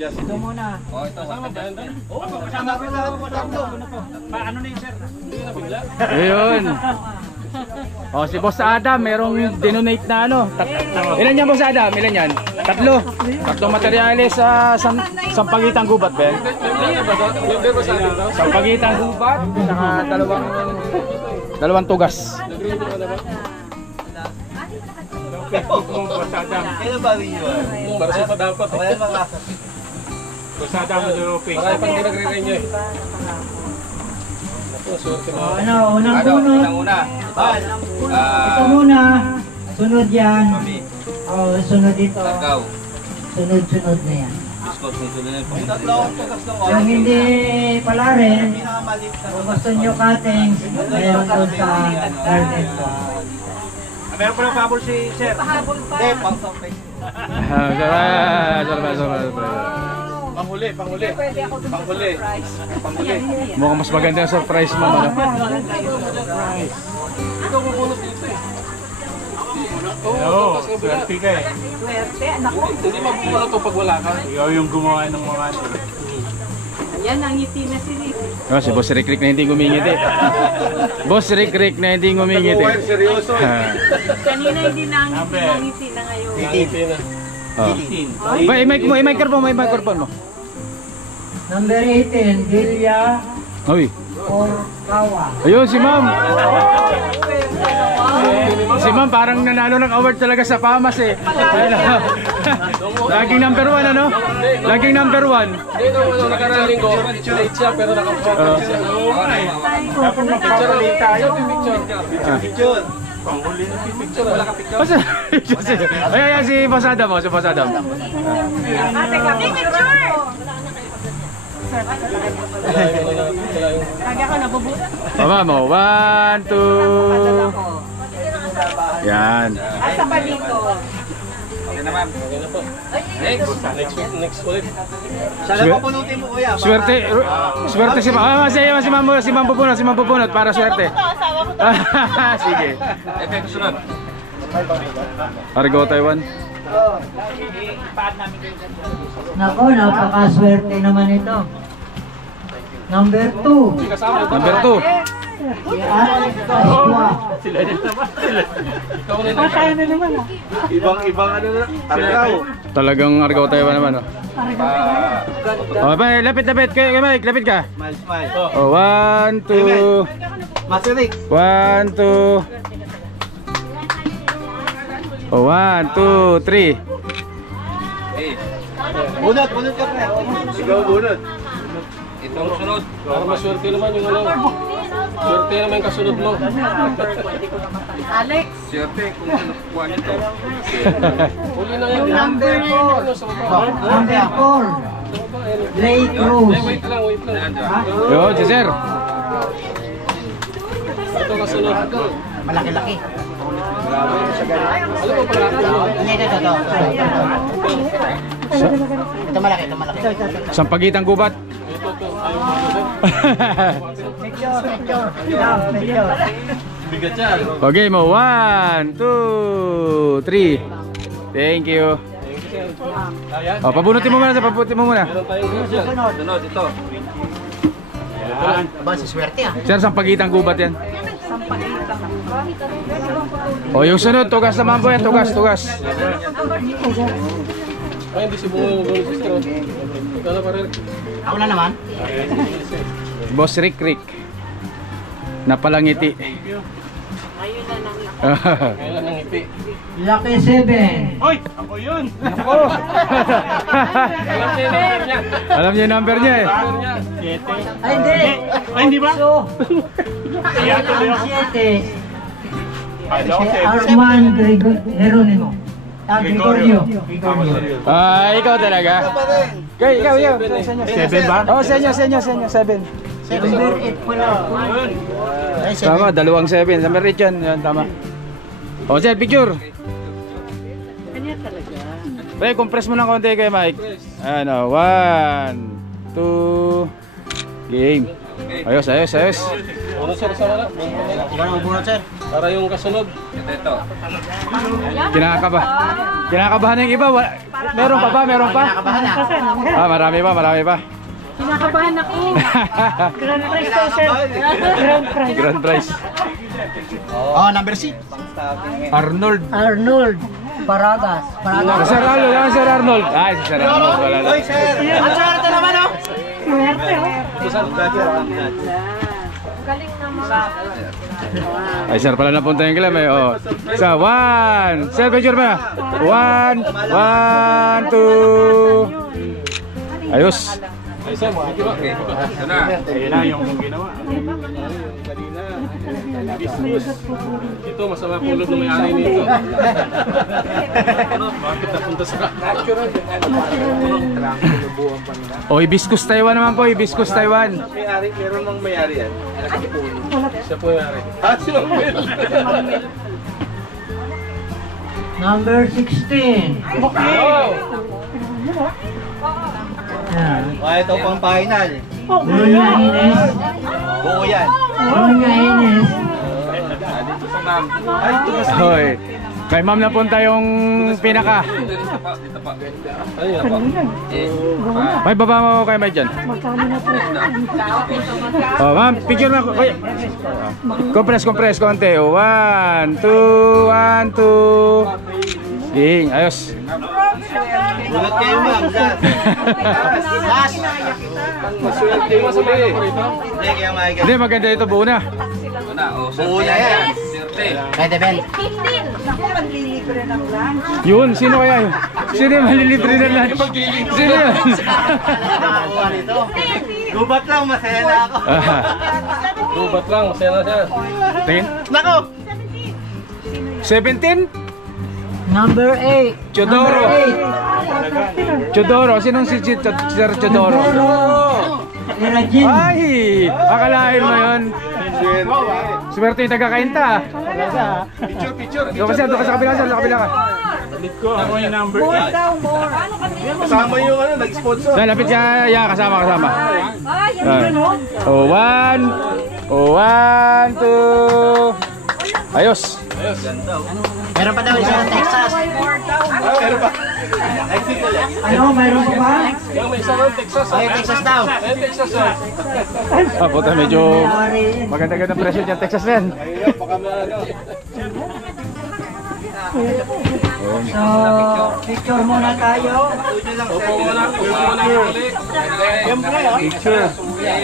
Ito muna. Oh, ito. Kasama ba yan? Oo, kasama ko na po. Paano na yung sir? Ayun. Oh, si Boss Adam, merong dinonate na ano. Ilan yan, Boss Adam? Ilan yan? Tatlong materyales sa Sampaguitang Gubat, Ben. Sampaguitang Gubat, saka dalawang tugas. Kailan ba rin yun? Marasal pa dapat. Boss Adam na duroping. Marami pang nagre-rain nyo eh. Ano, unang puno. Unang-una. Ito muna. Sunod yan. Oh, sunod dito. Tagaw. Sunod-sunod na yan. Tatlo. Yung hindi pala rin, kung gusto nyo cuttings, mayroon doon sa garden ko. Meron pa ng pahabol si sir. Pahabol pa. Hindi, pang software. Panghuli. Mukhang mas maganda yung surprise mo, ano? Ikaw bubunot dito eh. Oo, swerte ka eh. Swerte, anak ko. Hindi mabubunot ito pag wala ka. Ikaw yung gumawa ng mga ano. Ayan, nangiti na si Rick. Oh, si Boss Rick na hindi ngumingiti. Boss Rick na hindi ngumingiti. Seryoso eh. Kanina hindi nangiti na ngayon. Ngiti na. Oh. May microphone mo. Number 18, Delia Uy. Orkawa. Ayun si Ma'am. Si Ma'am parang nanalo ng award talaga sa PAMAS eh. Laging number 1 ano? Laging number 1. Hindi nung nakarang linggo, late siya pero nakapagpapag siya. Dapat magpapalita tayo. Picture. Panghuli na Picture, wala ka picture. Ayan si Boss Adam. Ate ka, picture! Lagi ako nabubutan. Mama mo. 1, 2. Yan. Asa pa dito? Okay na ma'am. Okay na po. Next ulit. Sana papunutin mo kuya. Swerte si Ma'am. Si Ma'am pupunot para swerte. Sige. Epek sunod. Argo Taiwan. Nako, napakaswerte naman ito. Number 2. Number 2. Si Alex Pascua. Tayo na naman ah. Ibang ano na. Argaw. Talagang Argo Taiwan naman oh. Oh, lapit. Kay Mike, lapit ka. Smile. Oh, 1, 2. Masirik. 1, 2. Oh, 1, 2, 3. Bunot ka pre. Sigaw bunot. Itong sunod. Para maswerte naman yung ano. Swerte naman yung kasunod mo. Alex. Swerte kung nakuha nito. Huli na yan. Number 4. Number 4. Ray Cruz. Wait lang. Yo, sir. Ito kasunod. Malaki-laki. Alam mo pala ako. Ito. Ito malaki. Sampaguitang Gubat. Picture. Bigat siya. Okay mo. 1, 2, 3. Thank you. Oh, pabunutin mo muna. Meron tayong sunod ito. Aba, si swerte ah. Sir, Sampaguitang Gubat yan. Oh, yung sunod, tugas naman po yan. Tugas. Ay, hindi si Bungo sister. Ikaw na pa rin. Ako na naman. Boss Rick. Napalangiti. Kailan ng ngiti? Lucky 7. Hoy! Ako yun! Alam niya yung number niya eh. Ay, hindi. Ay, hindi ba? So, Kaya tuloy ako. 7. Hello, Si Arman Geronimo. Gregorio. Ikaw talaga. Ikaw. 7 ba? Oh, senyo. 7. Number 8 pala. Ay, 7. Tama, 2-7. Number 8 yan. Yan, tama. Oh, sir, picture. Kanya talaga. Pre, compress mo ng konti kay Mike. Ano, 1, 2, game. Ayos, ayos, ayos. Bunot sir, isa wala. Bunot sir. Para yung kasunod. Ito. Kinakabahan ng iba. Meron pa ba? Meron pa? Ah, marami pa, marami pa. Kinakabahan ako. Grand prize daw, sir. Grand prize. Grand prize. Oh, number 6. Arnold. Arnold Paragas. Sir Arnold, yan Sir Arnold. Ay, si Sir Arnold. Wala na. Ang swerte naman, oh. Swerte, oh. Galing naman. Ay, sir, pala napunta yung kilam eh. Oh. Sa 1. Sir, picture mo na. 1, 1, 2. Ayos. Ay sir, hindi ba? Ito na. Ayun na yung ginawa. Ito, masama pulot na may-ari nito. Bakit napunta sa... Oh, Hibiscus Taiwan naman po. Hibiscus Taiwan. May-ari, meron mang may-ari yan. Siya po may-ari. Si Mamel. Number 16. Ito pang final. Brunya Ines. Buo yan. Brunya Ines. Hoy. Kay ma'am napunta yung pinaka. May baba mo kay May dyan. Oh, ma'am, picture mo. Compress konti. 1, 2, 1, 2. Ging, ayos. Bulat kayo ma'am. Last. Maswerte mo sa mga rito. Hindi kaya makikita. Hindi, maganda ito, buo na. Buo na yan. Pwede Ben. Yun, sino kaya yun? Sino yung malilibre na lunch? Sino yun? Nakakuha nito. Gubat lang, masaya na ako. Lubat lang, masaya na siya. Tingin? Nako! 17? Number 8. Chodoro. Chodoro, sinong si Sir Chodoro? Irajin. Ay, akalain mo yun. Swerte yung taga-kainta. Picture. Doon ka sa kabila, sir. Sa kabila ka. Ako yung number 8. Kasama yung ano, nag-sponsor. Lapit ka, yeah, kasama. Oh, 1, 2. Ayos. Meron pa daw isa ng Texas. Meron pa. Ano, mayroon pa ba? Yung may isa ng Texas. Ay, Texas daw. Ay, Texas. Ah, puta, medyo maganda-ganda presyo dyan, Texas na yan. Ayun, baka ano. So, picture muna tayo. Upo muna ulit. Picture.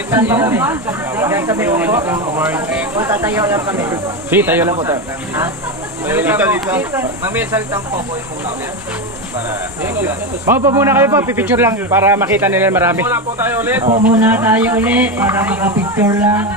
Saan ba kami? Diyan kami upo. O, tatayo lang kami. Si, tayo lang po tayo. Mamaya salitang po ko yung ulit. Maupo muna kayo po, pipicture lang para makita nila marami. Muna po tayo ulit. Upo muna tayo ulit para makapicture lang.